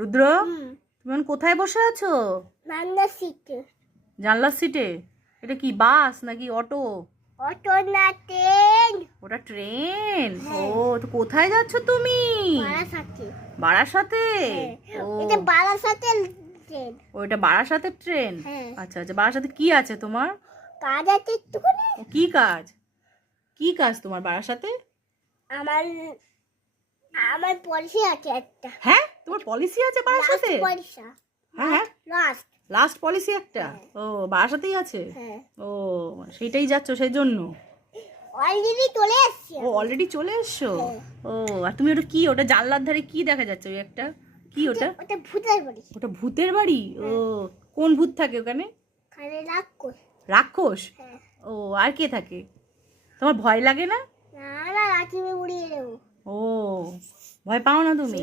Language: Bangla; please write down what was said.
রুদ্র, তুমি এখন কোথায় বসে আছো? জানলার সিটে। জানলার সিটে? এটা কি বাস নাকি অটো? অটো না, ট্রেন। ওটা ট্রেন। ও, হ্যাঁ। তো কোথায় যাচ্ছ তুমি? বারাসাতে। বারাসাতে? ও, এটা বারাসাতে ট্রেন। ওইটা বারাসাতের ট্রেন। হ্যাঁ। আচ্ছা আচ্ছা, বারাসাতে কি আছে তোমার? কাজ আছে একটুখানি। ও, কি কাজ? কি কাজ তোমার বারাসাতে? আমার আমার পলিসি আছে একটা। হ্যাঁ, তোমার পলিসি আছে বারাসাতে? পয়সা। হ্যাঁ হ্যাঁ, লাস্ট। লাস্ট পলিসি একটা। ও, বারাসাতেই আছে। হ্যাঁ। ও, সেইটাই যাচ্ছ সেই জন্য? অলরেডি চলে এসছি। ও, অলরেডি চলে এসছো? হ্যাঁ। ও, আর তুমি ওটা কি, ওটা জানলার ধারে কি দেখা যাচ্ছে? ওই একটা কি ওটা? ওটা ভূতের বাড়ি। ওটা ভূতের বাড়ি? ও, কোন ভূত থাকে ওখানে? খালি রাগ কর। রাক্ষস? হ্যাঁ। ও, আর কে থাকে? তোমার ভয় লাগে না? না না, রাখি উড়িয়ে দেবো। ও, ভয় পাও না তুমি?